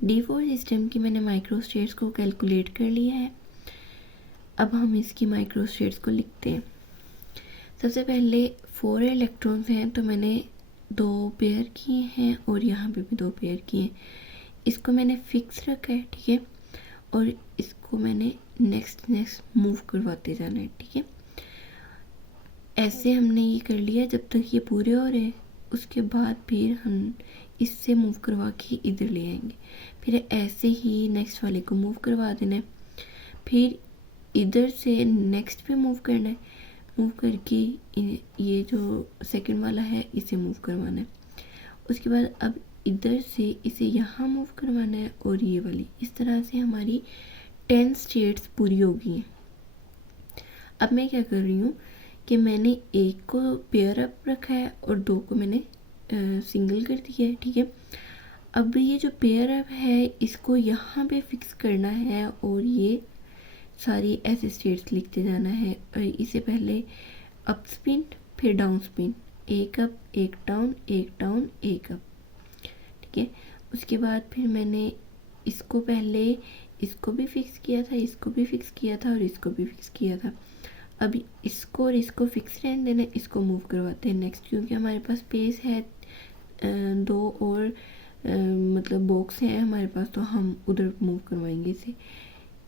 D4 system की मैंने micro states को कैलकुलेट कर लिया है। अब हम इसकी माइक्रो स्टेट्स को लिखते हैं। सबसे पहले 4 इलेक्ट्रॉन्स हैं, तो मैंने 2 पेयर किए हैं और यहाँ पे भी 2 पेयर किए हैं। इसको मैंने फिक्स रखा है, ठीक है, और इसको मैंने नेक्स्ट मूव करवाते जाना है, ठीक है। ऐसे हमने ये कर लिया जब तक ये पूरे हो रहे हैं। उसके बाद फिर हम इससे मूव करवा के इधर ले आएंगे। फिर ऐसे ही नेक्स्ट वाले को मूव करवा देना है। फिर इधर से नेक्स्ट पे मूव करना है। मूव करके ये जो सेकंड वाला है इसे मूव करवाना है। उसके बाद अब इधर से इसे यहाँ मूव करवाना है और ये वाली। इस तरह से हमारी 10 स्टेट्स पूरी हो गई हैं। अब मैं क्या कर रही हूँ कि मैंने एक को पेयर अप रखा है और 2 को मैंने सिंगल कर दिया है, ठीक है। अब ये जो पेयर अप है इसको यहाँ पे फिक्स करना है और ये सारी ऐसे स्टेट्स लिखते जाना है। और इसे पहले अप स्पिन फिर डाउन स्पिन, एक अप एक डाउन एक डाउन एक अप, ठीक है। उसके बाद फिर मैंने इसको पहले इसको भी फिक्स किया था, इसको भी फिक्स किया था और इसको भी फिक्स किया था। अब इसको और इसको फिक्स रहने देना, इसको मूव करवाते हैं नेक्स्ट, क्योंकि हमारे पास स्पेस है 2 और मतलब बॉक्स है हमारे पास, तो हम उधर मूव करवाएंगे इसे।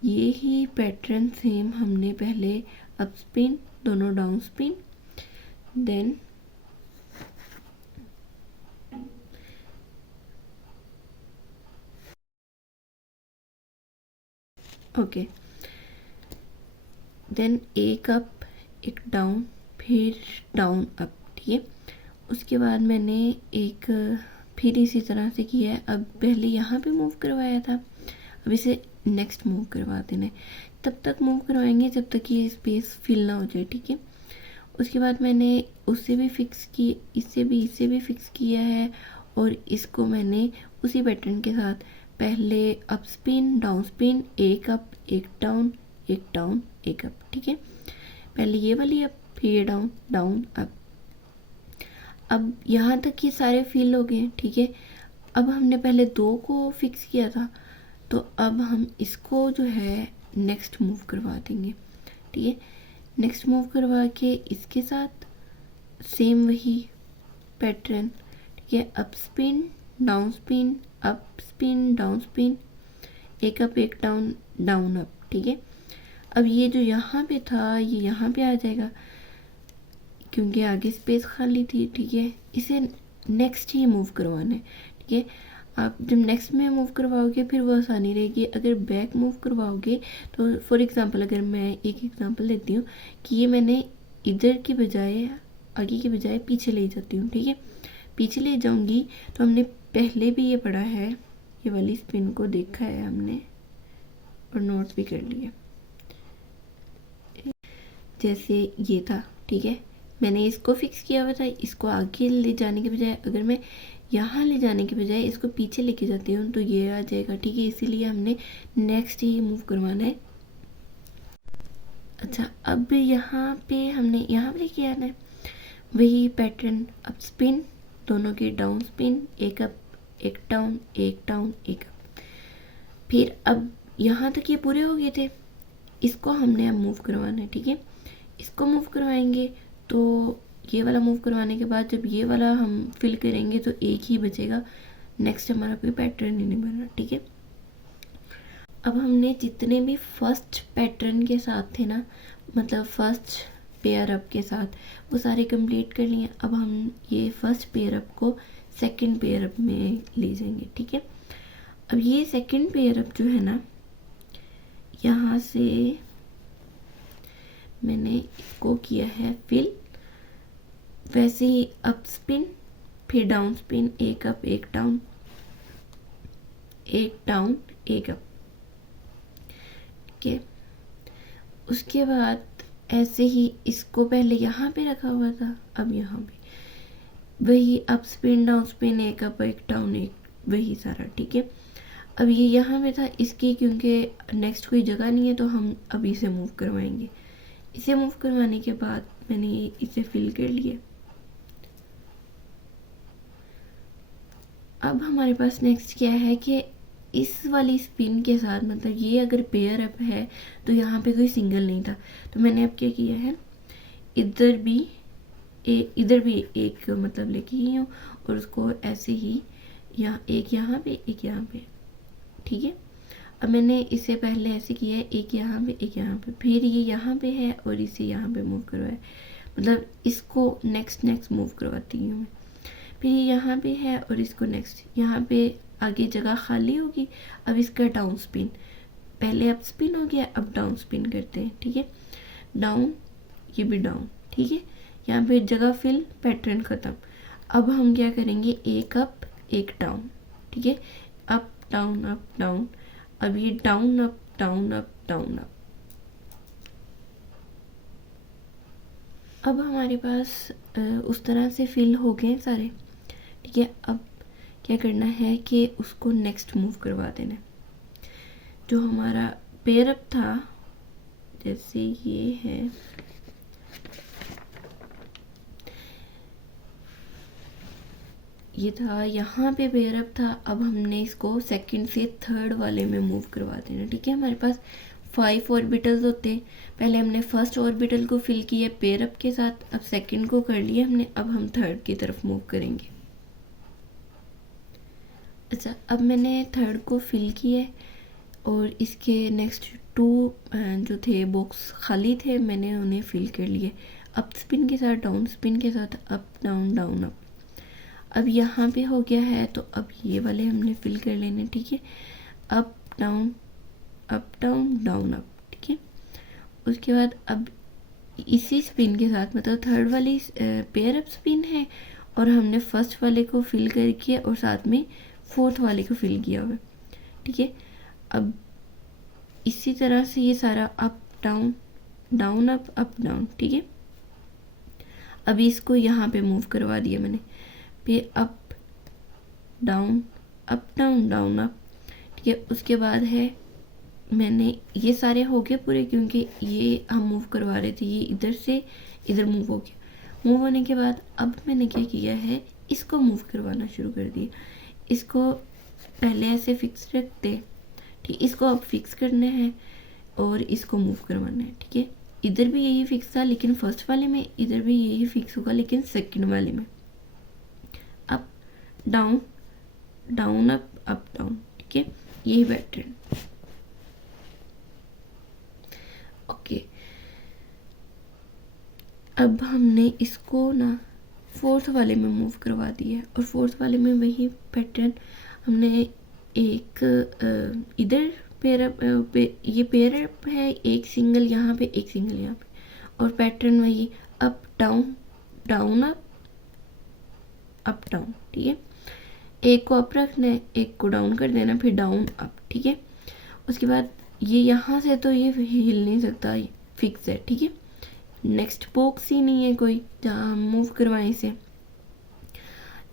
ये ही पैटर्न सेम हमने पहले अप स्पिन दोनों down spin then okay then एक अप एक डाउन फिर डाउन अप, ठीक है। उसके बाद मैंने एक फिर इसी तरह से किया है। अब पहले यहाँ पे मूव करवाया था, अब इसे नेक्स्ट मूव करवा देना है। तब तक मूव करवाएंगे जब तक ये स्पेस फिल ना हो जाए, ठीक है। उसके बाद मैंने उससे भी फिक्स की, इससे भी फिक्स किया है और इसको मैंने उसी पैटर्न के साथ पहले अप स्पिन डाउन स्पिन एक अप एक डाउन एक अप, ठीक है। पहले ये वाली अप फिर ये डाउन डाउन अप। अब यहाँ तक ये सारे फिल हो गए, ठीक है। अब हमने पहले 2 को फिक्स किया था, तो अब हम इसको जो है नेक्स्ट मूव करवा देंगे, ठीक है। नेक्स्ट मूव करवा के इसके साथ सेम वही पैटर्न, ठीक है। Up spin down spin up spin down spin एक अप एक डाउन डाउन अप, ठीक है। अब ये जो यहाँ पे था ये यहाँ पे आ जाएगा क्योंकि आगे स्पेस खाली थी, ठीक है। इसे नेक्स्ट ही मूव करवाना है, ठीक है। आप जब नेक्स्ट में मूव करवाओगे फिर वो आसानी रहेगी। अगर बैक मूव करवाओगे तो फॉर एग्जांपल अगर मैं एक एग्जांपल देती हूँ कि ये मैंने इधर की बजाय आगे की बजाय पीछे ले जाती हूँ, ठीक है। पीछे ले जाऊँगी तो हमने पहले भी ये पढ़ा है, ये वाली स्पिन को देखा है हमने और नोट भी कर लिया। जैसे ये था, ठीक है, मैंने इसको फिक्स किया हुआ था। इसको आगे ले जाने के बजाय अगर मैं यहाँ ले जाने के बजाय इसको पीछे लेके जाती हूँ तो ये आ जाएगा, ठीक है। इसीलिए हमने नेक्स्ट ही मूव करवाना है। अच्छा, अब यहाँ पे हमने यहाँ पे किया है वही पैटर्न अप स्पिन दोनों के डाउन स्पिन एक अप एक डाउन एक अप। फिर अब यहाँ तक ये पूरे हो गए थे, इसको हमने अब मूव करवाना है, ठीक है। इसको मूव करवाएंगे तो ये वाला मूव करवाने के बाद जब ये वाला हम फिल करेंगे तो एक ही बचेगा, नेक्स्ट हमारा कोई पैटर्न ही नहीं बना, ठीक है। अब हमने जितने भी फर्स्ट पैटर्न के साथ थे ना, मतलब फर्स्ट पेयर अप के साथ, वो सारे कंप्लीट कर लिए। अब हम ये फर्स्ट पेयर अप को सेकंड पेयर अप में ले जाएंगे, ठीक है। अब ये सेकंड पेयर अप जो है ना, यहाँ से मैंने इसको किया है फिल, वैसे ही अप स्पिन फिर डाउन स्पिन एक अप एक डाउन एक अप, ठीक है। उसके बाद ऐसे ही इसको पहले यहाँ पे रखा हुआ था, अब यहाँ पे वही अप स्पिन डाउन स्पिन एक अप एक डाउन एक, वही सारा, ठीक है। अब ये यहाँ पे था, इसकी क्योंकि नेक्स्ट कोई जगह नहीं है तो हम अभी इसे मूव करवाएंगे। इसे मूव करवाने के बाद मैंने इसे फिल कर लिया। अब हमारे पास नेक्स्ट क्या है कि इस वाली स्पिन के साथ, मतलब ये अगर पेयर अप है तो यहाँ पे कोई सिंगल नहीं था, तो मैंने अब क्या किया है, इधर भी एक मतलब लेके ही हूँ और उसको ऐसे ही एक यहाँ पे एक यहाँ पे, ठीक है। अब मैंने इससे पहले ऐसे किया है, एक यहाँ पे एक यहाँ पे, फिर ये यहाँ पे है और इसे यहाँ पे मूव करवाया, मतलब इसको नेक्स्ट मूव करवाती हूँ मैं। फिर ये यहाँ पे है और इसको नेक्स्ट, यहाँ पे आगे जगह खाली होगी। अब इसका डाउन स्पिन, पहले अप स्पिन हो गया, अब डाउन स्पिन करते हैं, ठीक है। डाउन, ये भी डाउन, ठीक है। यहाँ पे जगह फिल, पैटर्न ख़त्म। अब हम क्या करेंगे, एक अप एक डाउन, ठीक है। Up down up down. अब ये down up down up down up. अब हमारे पास उस तरह से फिल हो गए सारे, ठीक है। अब क्या करना है कि उसको नेक्स्ट मूव करवा देना। जो हमारा पेयर अप था, जैसे ये है, ये था यहाँ पे पेयर अप था, अब हमने इसको सेकंड से थर्ड वाले में मूव करवा देना, ठीक है। हमारे पास 5 ऑर्बिटल्स होते हैं, पहले हमने फर्स्ट ऑर्बिटल को फिल किया पेयर अप के साथ, अब सेकंड को कर लिया हमने, अब हम थर्ड की तरफ मूव करेंगे। अच्छा, अब मैंने थर्ड को फिल किया है और इसके नेक्स्ट 2 जो थे बॉक्स खाली थे, मैंने उन्हें फिल कर लिए अप स्पिन के साथ, डाउन स्पिन के साथ, अप डाउन डाउन अप। अब यहाँ पे हो गया है, तो अब ये वाले हमने फिल कर लेने, ठीक है। अप डाउन डाउन अप, ठीक है। उसके बाद अब इसी स्पिन के साथ, मतलब थर्ड वाली पेयर अप स्पिन है और हमने फर्स्ट वाले को फिल करके और साथ में फोर्थ वाले को फिल किया हुआ, ठीक है। अब इसी तरह से ये सारा up down down up down, ठीक है। अभी इसको यहाँ पे मूव करवा दिया मैंने, फिर अप डाउन डाउन अप, ठीक है। उसके बाद है, मैंने ये सारे हो गए पूरे, क्योंकि ये हम मूव करवा रहे थे, ये इधर से इधर मूव हो गया। मूव होने के बाद अब मैंने क्या किया है, इसको मूव करवाना शुरू कर दिया। इसको पहले ऐसे फिक्स रखते, ठीक, इसको अब फिक्स करना है और इसको मूव करवाना है, ठीक है। इधर भी यही फिक्स था लेकिन फर्स्ट वाले में, इधर भी यही फिक्स होगा लेकिन सेकंड वाले में। Up down down up down, ठीक है, यही पैटर्न। ओके, अब हमने इसको ना फोर्थ वाले में मूव करवा दिया है और फोर्थ वाले में वही पैटर्न हमने एक इधर पेयर अप ये पेयर अप है, एक सिंगल यहाँ पे एक सिंगल यहाँ पे, और पैटर्न वही up down down up down, ठीक है। एक को अप रखना है, एक को डाउन कर देना, फिर डाउन अप, ठीक है। उसके बाद ये यहाँ से तो ये हिल नहीं सकता, ये फिक्स है, ठीक है। नेक्स्ट बॉक्स ही नहीं है कोई जहाँ हम मूव करवाएं इसे,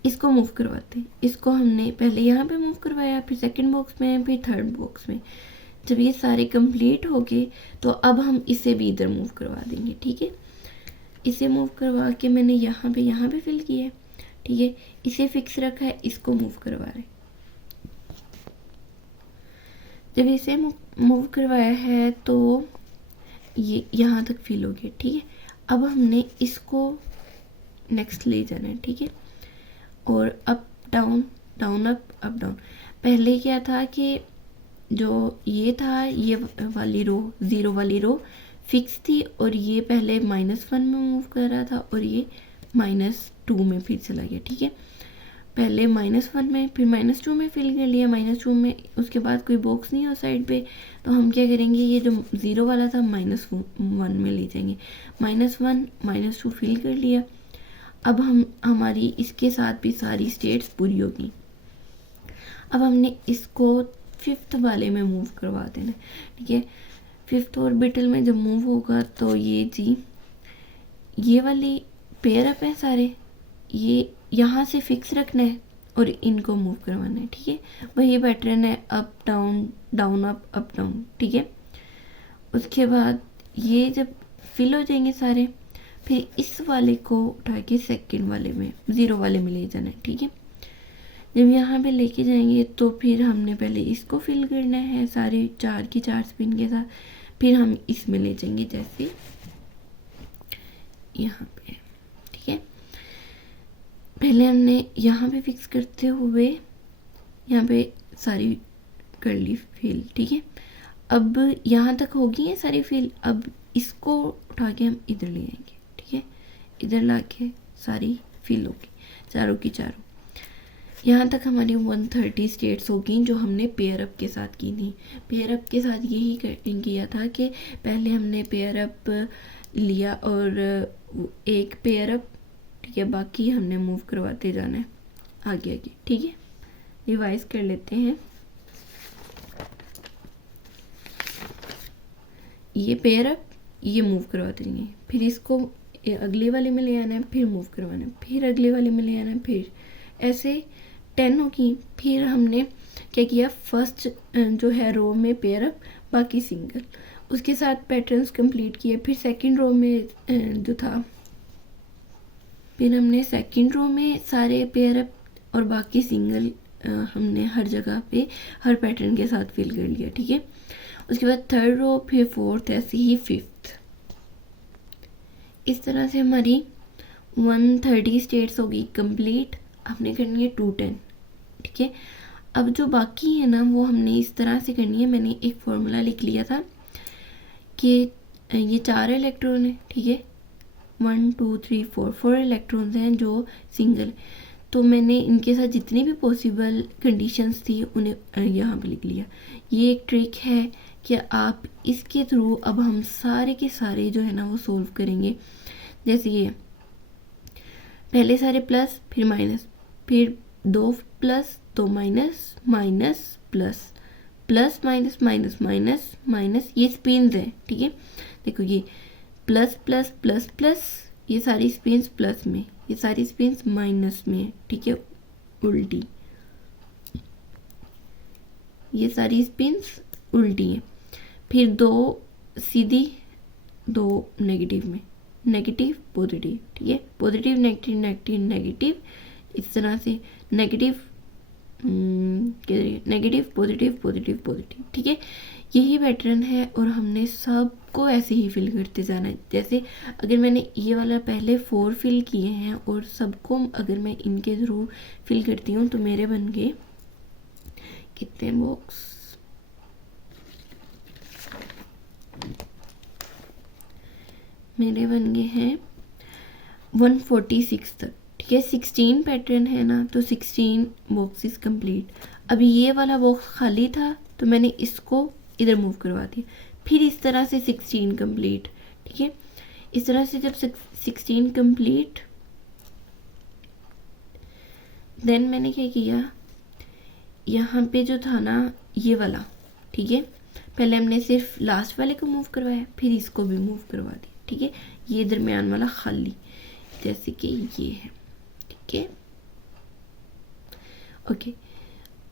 इसको मूव करवाते हैं। इसको हमने पहले यहाँ पे मूव करवाया, फिर सेकंड बॉक्स में, फिर थर्ड बॉक्स में। जब ये सारे कंप्लीट हो गए तो अब हम इसे भी इधर मूव करवा देंगे, ठीक है। इसे मूव करवा के मैंने यहाँ पे फिल किया है, ठीक है। इसे फिक्स रखा है, इसको मूव करवा रहे। जब इसे मूव करवाया है तो ये यहाँ तक फिल हो गया, ठीक है। अब हमने इसको नेक्स्ट ले जाना है, ठीक है। और up down down up down. पहले क्या था कि जो ये था, ये वाली रो, ज़ीरो वाली रो फिक्स थी और ये पहले -1 में मूव कर रहा था और ये -2 में फिर चला गया, ठीक है। पहले -1 में, फिर -2 में फिल कर लिया, -2 में। उसके बाद कोई बॉक्स नहीं हो साइड पे, तो हम क्या करेंगे, ये जो ज़ीरो वाला था -1 में ले जाएंगे। -1 -2 फिल कर लिया। अब हमारी इसके साथ भी सारी स्टेट्स पूरी होगी। अब हमने इसको 5th वाले में मूव करवा देना, ठीक है। 5th ऑर्बिटल में जब मूव होगा तो ये वाली पेयर अप है सारे, ये यहाँ से फिक्स रखना है और इनको मूव करवाना है, ठीक है। वही पैटर्न है, up down down up down, ठीक है। उसके बाद ये जब फिल हो जाएंगे सारे, फिर इस वाले को उठा के सेकंड वाले में, ज़ीरो वाले में ले जाना है, ठीक है। जब यहाँ पे लेके जाएंगे तो फिर हमने पहले इसको फिल करना है सारे 4 की 4 स्पिन के साथ, फिर हम इसमें ले जाएंगे जैसे यहाँ पे, ठीक है। पहले हमने यहाँ पे फिक्स करते हुए यहाँ पे सारी कर ली फिल, ठीक है। अब यहाँ तक होगी है सारी फिल, अब इसको उठा के हम इधर ले आएंगे, ठीक है। इधर ला के सारी फिल होगी चारों की चारों। यहाँ तक हमारी 130 स्टेट्स होगी जो हमने पेयर अप के साथ की थी। पेयर अप के साथ यही किया था कि पहले हमने पेयर अप लिया और एक पेयर अप, ठीक है, बाकी हमने मूव करवाते जाना है आगे आगे, ठीक है। रिवाइज कर लेते हैं। ये पेयर अप, ये मूव करवाते जाएंगे, फिर इसको अगले वाले में ले आना है, फिर मूव करवाना है, फिर अगले वाले में ले आना है, फिर ऐसे 10 होगी। फिर हमने क्या किया, फर्स्ट जो है रो में पेयर अप, बाकी सिंगल, उसके साथ पैटर्न्स कंप्लीट किए। फिर सेकंड रो में जो था, फिर हमने सेकंड रो में सारे पेयर अप और बाकी सिंगल हमने हर जगह पे हर पैटर्न के साथ फिल कर लिया, ठीक है। उसके बाद थर्ड रो, फिर फोर्थ, ऐसे ही फिफ्थ। इस तरह से हमारी 130 स्टेट्स होगी कंप्लीट। हमने करनी है 210, ठीक है। अब जो बाकी है ना वो हमने इस तरह से करनी है। मैंने एक फॉर्मूला लिख लिया था कि ये 4 इलेक्ट्रॉन है, ठीक है, 1 2 3 4 इलेक्ट्रॉन्स हैं जो सिंगल। तो मैंने इनके साथ जितनी भी पॉसिबल कंडीशंस थी उन्हें यहाँ पे लिख लिया। ये एक ट्रिक है कि आप इसके थ्रू अब हम सारे के सारे जो है ना वो सोल्व करेंगे। जैसे ये पहले सारे प्लस, फिर माइनस, फिर 2 plus 2 minus, minus plus, plus minus minus minus minus, ये स्पिन्स है, ठीक है। देखो ये प्लस प्लस प्लस प्लस, ये सारी स्पिन्स प्लस में, ये सारी स्पिन्स माइनस में, ठीक है, उल्टी, ये सारी स्पिन्स उल्टी है। फिर 2 सीधी, 2 नेगेटिव में, नेगेटिव पॉजिटिव, ठीक है, पॉजिटिव नेगेटिव नेगेटिव नेगेटिव, इस तरह से negative negative positive positive positive, ठीक है। यही पैटर्न है और हमने सबको ऐसे ही फिल करते जाना है। जैसे अगर मैंने ये वाला पहले 4 फिल किए हैं और सबको अगर मैं इनके थ्रू फिल करती हूँ तो मेरे बन गए कितने बॉक्स, मेरे बन गए हैं 146 तक, ठीक है। 16 पैटर्न है ना, तो 16 बॉक्सेस कंप्लीट। अभी ये वाला बॉक्स खाली था तो मैंने इसको इधर मूव करवा दिया, फिर इस तरह से 16 कंप्लीट, ठीक है। इस तरह से जब 16 कंप्लीट, देन मैंने क्या किया, यहाँ पे जो था ना ये वाला, ठीक है, पहले हमने सिर्फ लास्ट वाले को मूव करवाया, फिर इसको भी मूव करवा दिया, ठीक है। ये दरमियान वाला खाली, जैसे कि ये है, ठीक है, ओके।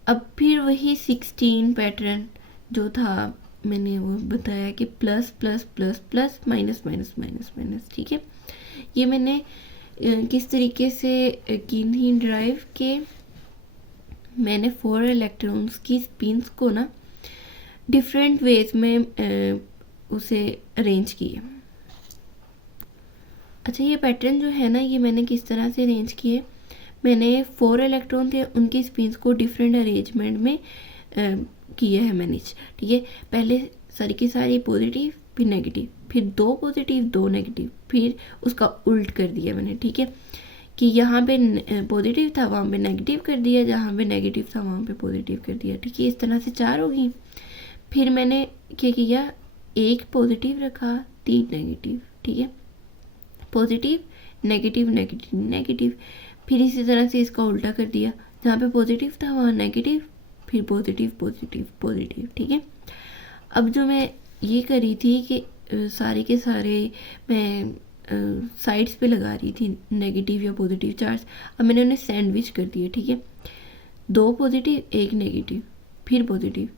अब फिर वही 16 पैटर्न जो था मैंने वो बताया कि plus plus plus plus minus minus minus minus, ठीक है। ये मैंने किस तरीके से की थी ड्राइव के, मैंने 4 इलेक्ट्रॉन्स की स्पिन्स को ना डिफरेंट वेज में उसे अरेंज किए। अच्छा, ये पैटर्न जो है ना ये मैंने किस तरह से अरेंज किए, मैंने 4 इलेक्ट्रॉन थे उनकी स्पिन्स को डिफरेंट अरेंजमेंट में किया है मैनेज, ठीक है। पहले सारी की सारी पॉजिटिव, फिर नेगेटिव, फिर 2 पॉजिटिव 2 नेगेटिव, फिर उसका उल्ट कर दिया मैंने, ठीक है, कि यहाँ पे पॉजिटिव था वहाँ पे नेगेटिव कर दिया, जहाँ पे नेगेटिव था वहाँ पे पॉजिटिव कर दिया, ठीक है। इस तरह से 4 होगी। फिर मैंने क्या किया, 1 पॉजिटिव रखा, 3 नेगेटिव, ठीक है, पॉजिटिव नेगेटिव नेगेटिव नेगेटिव, फिर इसी तरह से इसका उल्टा कर दिया, जहाँ पे पॉजिटिव था वहाँ नेगेटिव, फिर पॉजिटिव पॉजिटिव पॉजिटिव, ठीक है। अब जो मैं ये करी थी कि सारे के सारे मैं साइड्स पे लगा रही थी नेगेटिव या पॉजिटिव चार्ज, अब मैंने उन्हें सैंडविच कर दिया, ठीक है। 2 पॉजिटिव 1 नेगेटिव, फिर पॉजिटिव,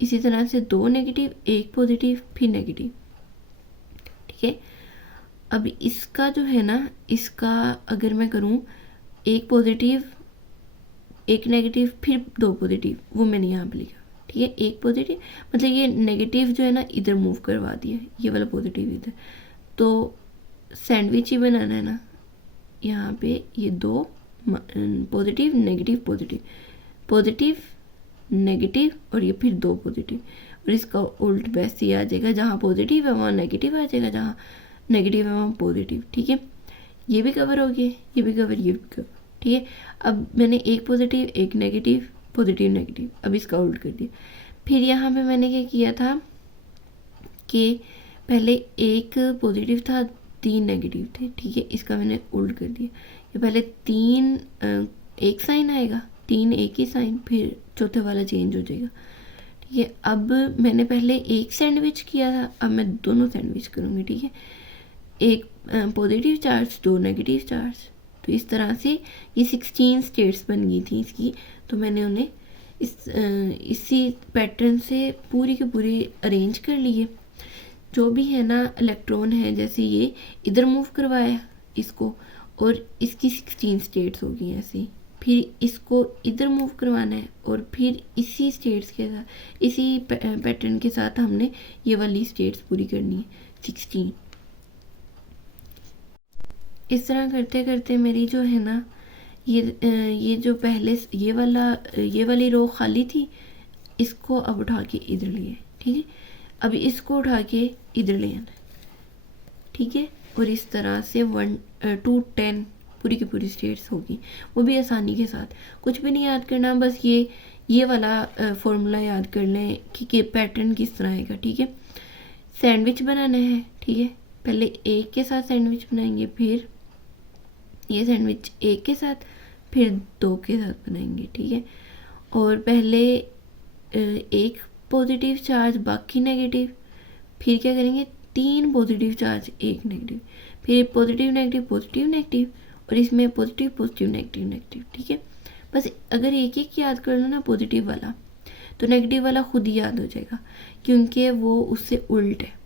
इसी तरह से 2 नेगेटिव 1 पॉजिटिव, फिर नेगेटिव, ठीक है। अब इसका जो है ना, इसका अगर मैं करूँ 1 पॉजिटिव एक नेगेटिव फिर 2 पॉजिटिव, वो मैंने यहाँ पे लिखा, ठीक है। एक पॉजिटिव मतलब ये नेगेटिव जो है ना इधर मूव करवा दिया, ये वाला पॉजिटिव इधर, तो सैंडविच ही बनाना है ना, यहाँ पे ये 2 positive negative positive, positive negative और ये फिर 2 पॉजिटिव, और इसका उल्ट वैसे ही आ जाएगा, जहाँ पॉजिटिव है वहाँ नेगेटिव आ जाएगा, जहाँ नेगेटिव है वहाँ पॉजिटिव, ठीक है। ये भी कवर हो गया, ये भी कवर, ये भी कवर, ठीक है। अब मैंने एक पॉजिटिव एक नेगेटिव पॉजिटिव नेगेटिव, अब इसका उल्ट कर दिया। फिर यहाँ पे मैंने क्या किया था कि पहले एक पॉजिटिव था 3 नेगेटिव थे, ठीक है, इसका मैंने उल्ट कर दिया। ये पहले 3 एक साइन आएगा, 3 एक ही साइन, फिर चौथे वाला चेंज हो जाएगा, ठीक है। अब मैंने पहले एक सैंडविच किया था, अब मैं दोनों सैंडविच करूँगी, ठीक है। एक पॉजिटिव चार्ज 2 नेगेटिव चार्ज, तो इस तरह से ये 16 स्टेट्स बन गई थी इसकी, तो मैंने उन्हें इसी पैटर्न से पूरी की पूरी अरेंज कर लिए। जो भी है ना इलेक्ट्रॉन है, जैसे ये इधर मूव करवाया इसको, और इसकी 16 स्टेट्स हो गई ऐसी, फिर इसको इधर मूव करवाना है और फिर इसी स्टेट्स के साथ, इसी पैटर्न के साथ हमने ये वाली स्टेट्स पूरी करनी है 16। इस तरह करते करते मेरी जो है ना ये जो पहले ये वाली रो खाली थी, इसको अब उठा के इधर लिए, ठीक है। अब इसको उठा के इधर ले आना, ठीक है। और इस तरह से 1 to 10 पूरी की पूरी स्टेट्स होगी, वो भी आसानी के साथ। कुछ भी नहीं याद करना, बस ये वाला फॉर्मूला याद कर लें कि पैटर्न किस तरह आएगा, ठीक है। सैंडविच बनाना है, ठीक है, पहले एक के साथ सैंडविच बनाएंगे, फिर ये सैंडविच एक के साथ, फिर 2 के साथ बनाएंगे, ठीक है। और पहले एक पॉजिटिव चार्ज बाकी नेगेटिव, फिर क्या करेंगे 3 पॉजिटिव चार्ज 1 नेगेटिव, फिर पॉजिटिव नेगेटिव पॉजिटिव नेगेटिव, और इसमें पॉजिटिव पॉजिटिव नेगेटिव नेगेटिव, ठीक है। बस अगर एक एक याद कर लो ना पॉजिटिव वाला, तो नेगेटिव वाला खुद ही याद हो जाएगा, क्योंकि वो उससे उल्ट है।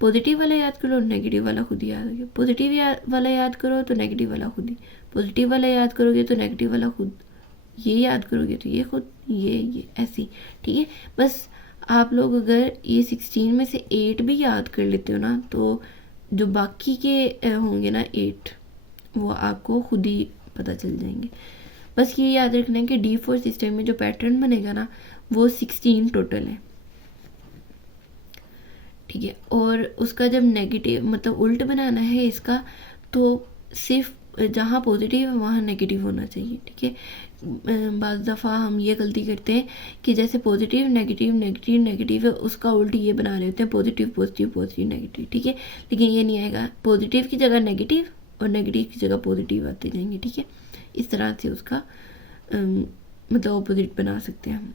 पॉजिटिव वाला याद करो नेगेटिव वाला खुद ही याद हो गया, पॉजिटिव वाला याद करो तो नेगेटिव वाला खुद ही, पॉजिटिव वाला याद करोगे तो नेगेटिव वाला खुद, ये याद करोगे तो ये खुद, ये ऐसी, ठीक है। बस आप लोग अगर ये 16 में से 8 भी याद कर लेते हो ना, तो जो बाकी के होंगे ना 8, वो आपको खुद ही पता चल जाएंगे। बस ये याद रखना है कि D4 सिस्टम में जो पैटर्न बनेगा ना वो 16 टोटल है, ठीक है। और उसका जब नेगेटिव मतलब उल्ट बनाना है इसका, तो सिर्फ जहाँ पॉजिटिव है वहाँ नेगेटिव होना चाहिए, ठीक है। बाज़ दफ़ा हम ये गलती करते हैं कि जैसे पॉजिटिव नेगेटिव नेगेटिव नेगेटिव है, उसका उल्ट ये बना रहे होते हैं पॉजिटिव पॉजिटिव पॉजिटिव नेगेटिव, ठीक है। लेकिन ये नहीं आएगा, पॉजिटिव की जगह नेगेटिव और नेगेटिव की जगह पॉजिटिव आते जाएंगे, ठीक है। इस तरह से उसका मतलब ऑपोजिट बना सकते हैं हम।